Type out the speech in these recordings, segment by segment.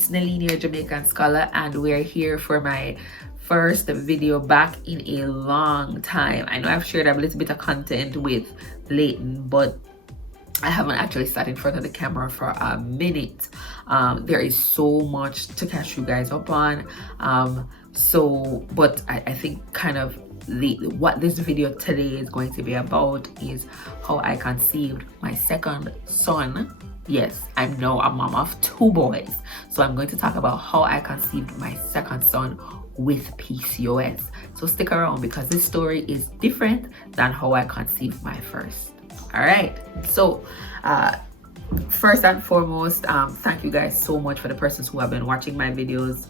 it's Nelene, your Jamaican scholar, and we're here for my first video back in a long time. I know I've shared a little bit of content with Leighton, but I haven't actually sat in front of the camera for a minute. There is so much to catch you guys up on. But I think kind of what this video today is going to be about is how I conceived my second son. Yes, I'm now a mom of 2 boys. So I'm going to talk about how I conceived my second son with PCOS. So stick around because this story is different than how I conceived my first. All right, so first and foremost, thank you guys so much for the persons who have been watching my videos.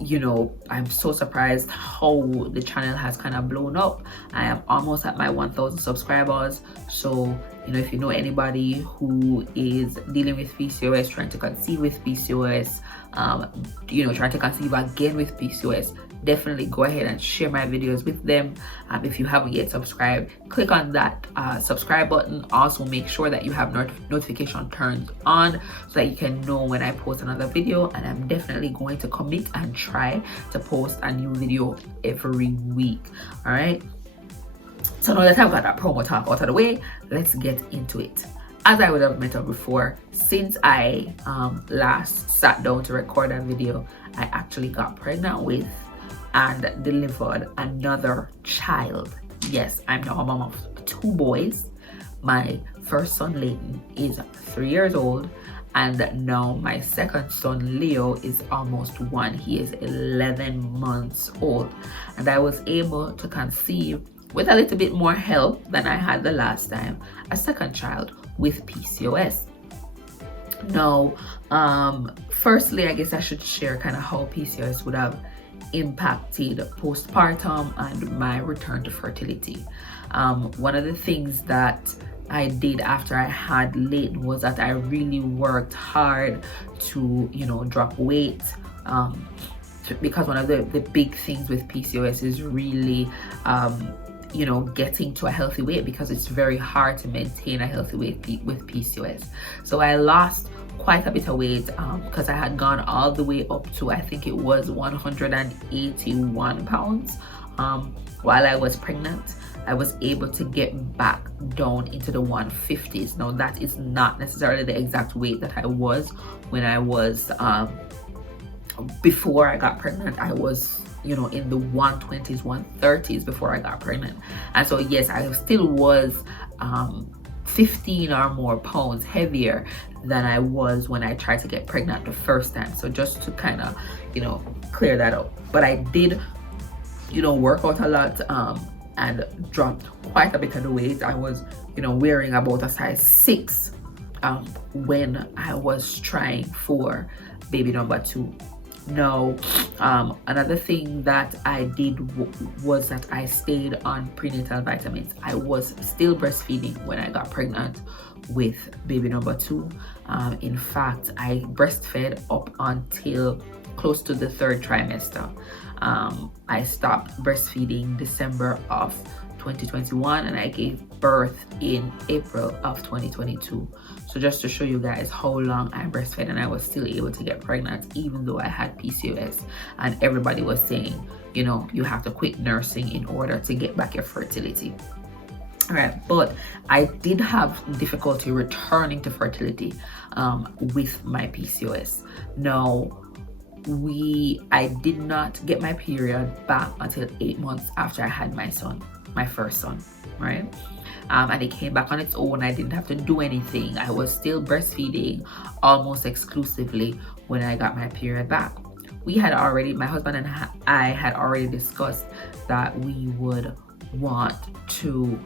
You know, I'm so surprised how the channel has kind of blown up. I am almost at my 1,000 subscribers. So, you know, if you know anybody who is dealing with PCOS, trying to conceive with PCOS, you know, trying to conceive again with PCOS, definitely go ahead and share my videos with them. If you haven't yet subscribed, click on that subscribe button. Also make sure that you have notification turned on so that you can know when I post another video, and I'm definitely going to commit and try to post a new video every week. All right, so now that I've got that promo talk out of the way, let's get into it. As I would have mentioned before, since I last sat down to record a video, I actually got pregnant with and delivered another child. Yes, I'm now a mom of 2 boys. My first son, Leighton, is 3 years old, and now my second son, Leo, is almost 1. He is 11 months old, and I was able to conceive with a little bit more help than I had the last time, a second child with PCOS. Now, firstly, I guess I should share kind of how PCOS would have impacted postpartum and my return to fertility. One of the things that I did after I had Leighton was that I really worked hard to, you know, drop weight, because one of the big things with PCOS is really you know, getting to a healthy weight, because it's very hard to maintain a healthy weight with PCOS. So I lost quite a bit of weight because I had gone all the way up to, I think it was 181 pounds while I was pregnant. I was able to get back down into the 150s. Now that is not necessarily the exact weight that I was when I was before I got pregnant. I was, you know, in the 120s, 130s before I got pregnant. And so yes, I still was 15 or more pounds heavier than I was when I tried to get pregnant the first time. So just to kind of, you know, clear that up. But I did, you know, work out a lot and dropped quite a bit of the weight. I was, you know, wearing about a size 6 when I was trying for baby number 2. Now, another thing that I did was that I stayed on prenatal vitamins. I was still breastfeeding when I got pregnant with baby number 2. In fact, I breastfed up until close to the 3rd trimester. I stopped breastfeeding December of 2021, and I gave birth in April of 2022. So just to show you guys how long I breastfed, and I was still able to get pregnant even though I had PCOS, and everybody was saying, you know, you have to quit nursing in order to get back your fertility. All right, but I did have difficulty returning to fertility with my PCOS. Now, I did not get my period back until 8 months after I had my son, my first son, right? And it came back on its own. I didn't have to do anything. I was still breastfeeding almost exclusively when I got my period back. We had already, my husband and I had already discussed that we would want to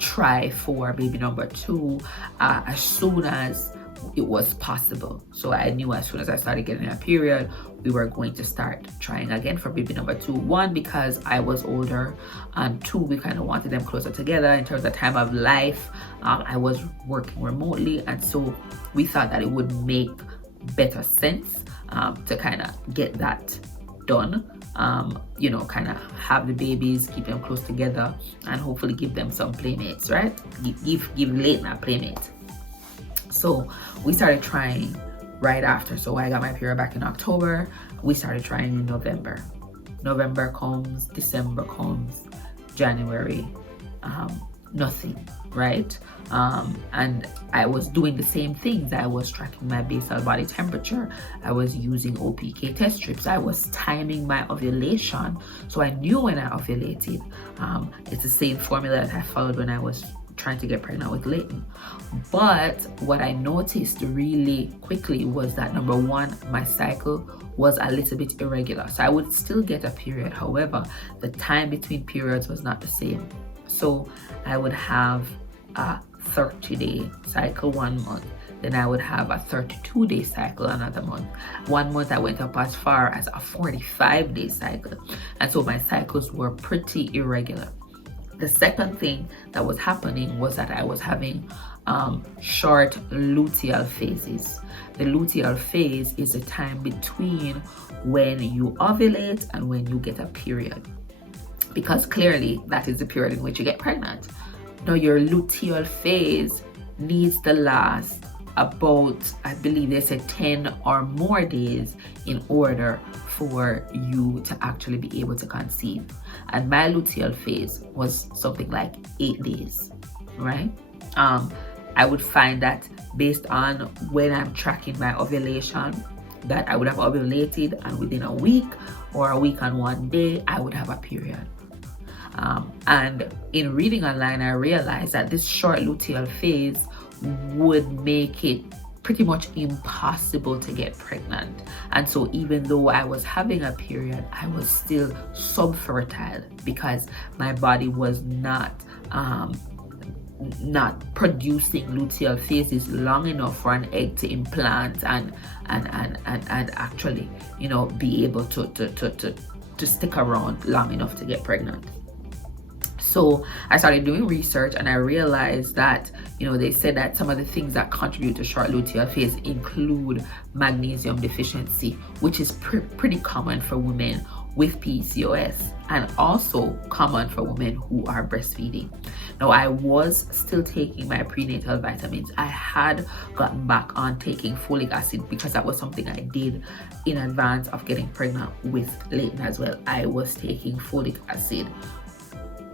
try for baby number 2 as soon as it was possible. So I knew as soon as I started getting a period, we were going to start trying again for baby number 2. 1, because I was older, and 2, we kind of wanted them closer together in terms of time of life. I was working remotely, and so we thought that it would make better sense to kind of get that done. You know, kind of have the babies, keep them close together, and hopefully give them some playmates, right? Give Leighton a playmate. So we started trying right after. So I got my period back in October. We started trying in November. November comes, December comes, January, nothing, right? And I was doing the same things. I was tracking my basal body temperature. I was using OPK test strips. I was timing my ovulation, so I knew when I ovulated. It's the same formula that I followed when I was trying to get pregnant with Leighton. But what I noticed really quickly was that, number one, my cycle was a little bit irregular. So I would still get a period. However, the time between periods was not the same. So I would have a 30-day cycle 1 month. Then I would have a 32-day cycle another month. 1 month I went up as far as a 45-day cycle. And so my cycles were pretty irregular. The second thing that was happening was that I was having short luteal phases. The luteal phase is the time between when you ovulate and when you get a period, because clearly that is the period in which you get pregnant. Now your luteal phase needs to last about, I believe they said 10 or more days in order for you to actually be able to conceive. And my luteal phase was something like 8 days, right? I would find that based on when I'm tracking my ovulation, that I would have ovulated, and within a week or a week and 1 day, I would have a period. And in reading online, I realized that this short luteal phase would make it pretty much impossible to get pregnant. And so even though I was having a period, I was still sub-fertile because my body was not producing luteal phases long enough for an egg to implant and actually, you know, be able to stick around long enough to get pregnant. So I started doing research, and I realized that, you know, they said that some of the things that contribute to short luteal phase include magnesium deficiency, which is pretty common for women with PCOS, and also common for women who are breastfeeding. Now, I was still taking my prenatal vitamins. I had gotten back on taking folic acid because that was something I did in advance of getting pregnant with Leighton as well. I was taking folic acid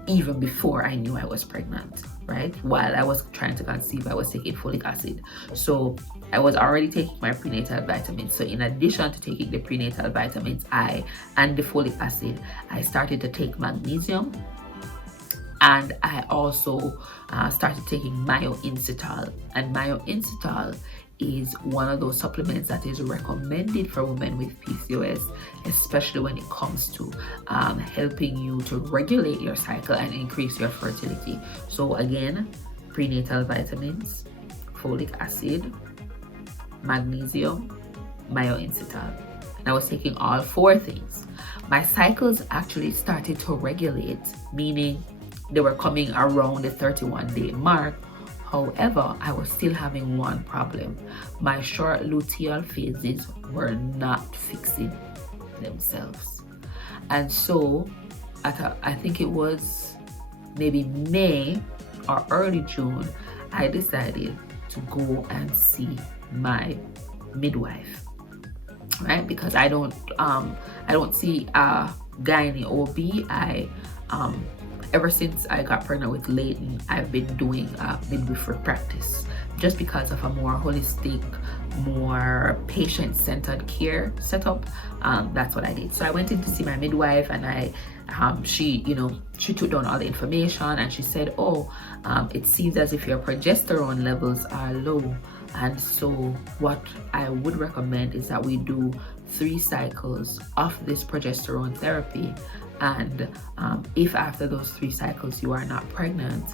even before I knew I was pregnant, right? While I was trying to conceive, I was taking folic acid. So I was already taking my prenatal vitamins. So in addition to taking the prenatal vitamins and the folic acid, I started to take magnesium, and I also started taking myoinsitol. And myoinsitol is one of those supplements that is recommended for women with PCOS, especially when it comes to helping you to regulate your cycle and increase your fertility. So again, prenatal vitamins, folic acid, magnesium, myoinsitol. And I was taking all 4 things. My cycles actually started to regulate, meaning they were coming around the 31-day mark. However, I was still having one problem. My short luteal phases were not fixing themselves. And so, I think it was maybe May or early June, I decided to go and see my midwife, right? Because I don't see a gynae OB. Ever since I got pregnant with Leighton, I've been doing midwifery practice just because of a more holistic, more patient-centered care setup. That's what I did. So I went in to see my midwife, and she took down all the information, and she said, it seems as if your progesterone levels are low. And so what I would recommend is that we do 3 cycles of this progesterone therapy. And if after those 3 cycles you are not pregnant,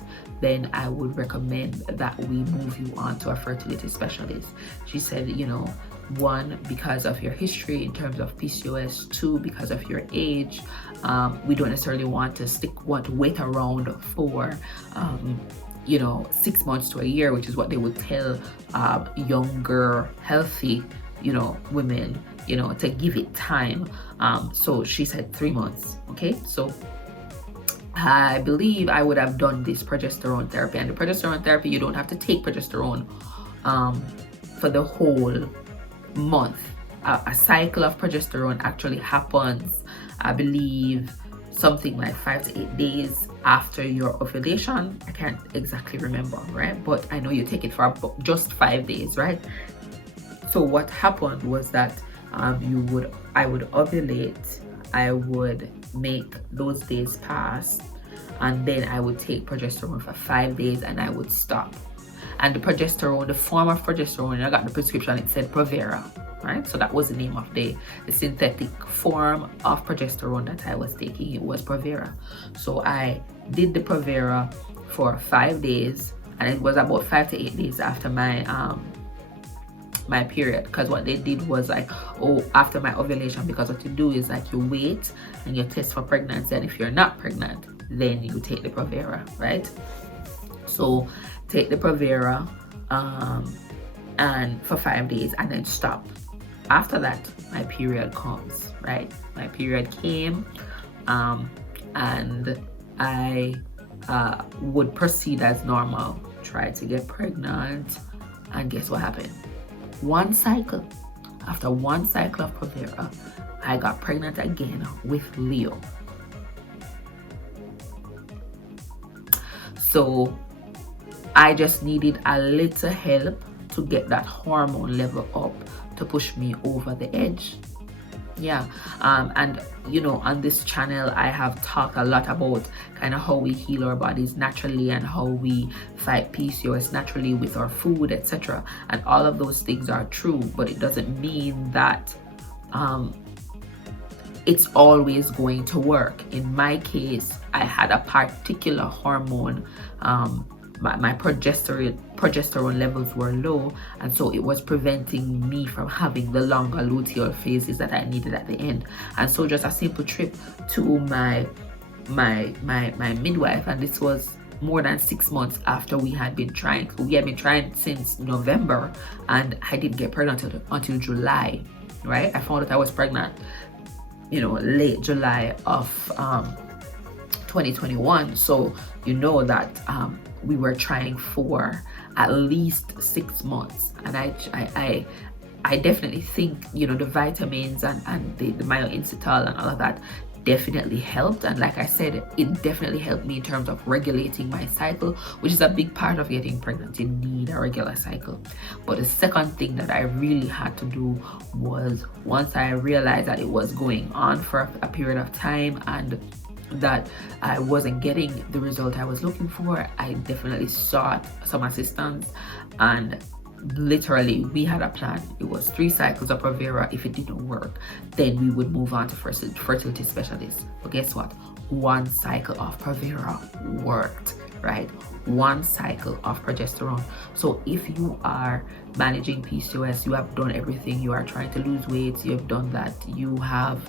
then I would recommend that we move you on to a fertility specialist. She said, 1, because of your history in terms of PCOS, 2, because of your age, we don't necessarily want to wait around for 6 months to a year, which is what they would tell younger, healthy, women, to give it time. So she said 3 months. Okay, so I believe I would have done this progesterone therapy. And the progesterone therapy, you don't have to take progesterone for the whole month. A cycle of progesterone actually happens, I believe, something like 5 to 8 days after your ovulation. I can't exactly remember, right? But I know you take it for just 5 days, right? So what happened was that I would ovulate, I would make those days pass, and then I would take progesterone for 5 days and I would stop. And the progesterone, the form of progesterone, I got the prescription, it said Provera, right? So that was the name of the synthetic form of progesterone that I was taking. It was Provera. So I did the Provera for 5 days, and it was about 5 to 8 days after my my period, because what they did was like, oh, after my ovulation, because what you do is like you wait and you test for pregnancy, and if you're not pregnant, then you take the Provera, right? So take the Provera and for 5 days and then stop. After that, my period comes, right? My period came, and I would proceed as normal, try to get pregnant, and guess what happened? One cycle, after one cycle of Provera, I got pregnant again with Leo. So I just needed a little help to get that hormone level up to push me over the edge. Yeah, and you know, on this channel I have talked a lot about kind of how we heal our bodies naturally and how we fight PCOS naturally with our food, etc. And all of those things are true, but it doesn't mean that it's always going to work. In my case, I had a particular hormone, my progesterone levels were low, and so it was preventing me from having the longer luteal phases that I needed at the end. And so just a simple trip to my midwife, and this was more than 6 months after we had been trying. So we had been trying since November, and I didn't get pregnant until July, right? I found out I was pregnant, you know, late July of 2021. So you know that we were trying for at least 6 months, and I definitely think, you know, the vitamins and the myoinsitol and all of that definitely helped. And like I said, it definitely helped me in terms of regulating my cycle, which is a big part of getting pregnant. You need a regular cycle. But the second thing that I really had to do was, once I realized that it was going on for a period of time and that I wasn't getting the result I was looking for, I definitely sought some assistance. And literally, we had a plan. It was 3 cycles of Provera. If it didn't work, then we would move on to fertility specialists. But guess what? 1 cycle of Provera worked, right? 1 cycle of progesterone. So if you are managing PCOS, you have done everything, you are trying to lose weight, you have done that, you have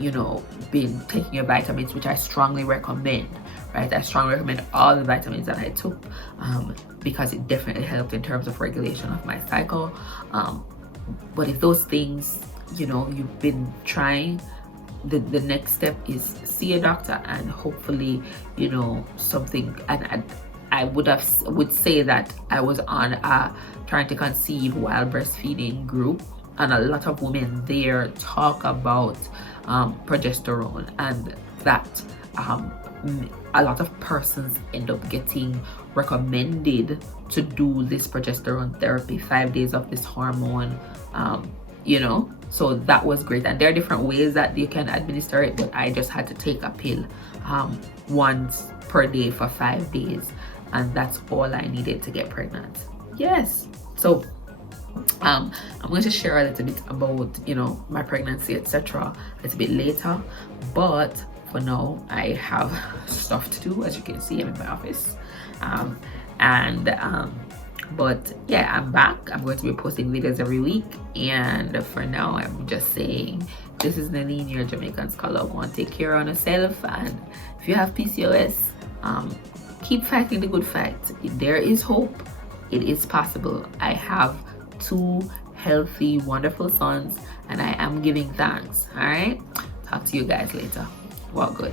you know, been taking your vitamins, which I strongly recommend, right? I strongly recommend all the vitamins that I took, because it definitely helped in terms of regulation of my cycle. But if those things, you know, you've been trying, the next step is see a doctor, and hopefully, you know, something. And I would say that I was on a trying to conceive while breastfeeding group, and a lot of women there talk about progesterone, and that a lot of persons end up getting recommended to do this progesterone therapy, 5 days of this hormone, you know. So that was great, and there are different ways that you can administer it, but I just had to take a pill once per day for 5 days, and that's all I needed to get pregnant. Yes. So I'm going to share a little bit about, you know, my pregnancy, etc. a little bit later, but for now I have stuff to do. As you can see, I'm in my office, but yeah, I'm back. I'm going to be posting videos every week, and for now I'm just saying, this is Nadine, your Jamaican scholar. Want to take care of yourself, and if you have PCOS, keep fighting the good fight. There is hope. It is possible. I have 2 healthy, wonderful sons, and I am giving thanks. All right, talk to you guys later. Well, good.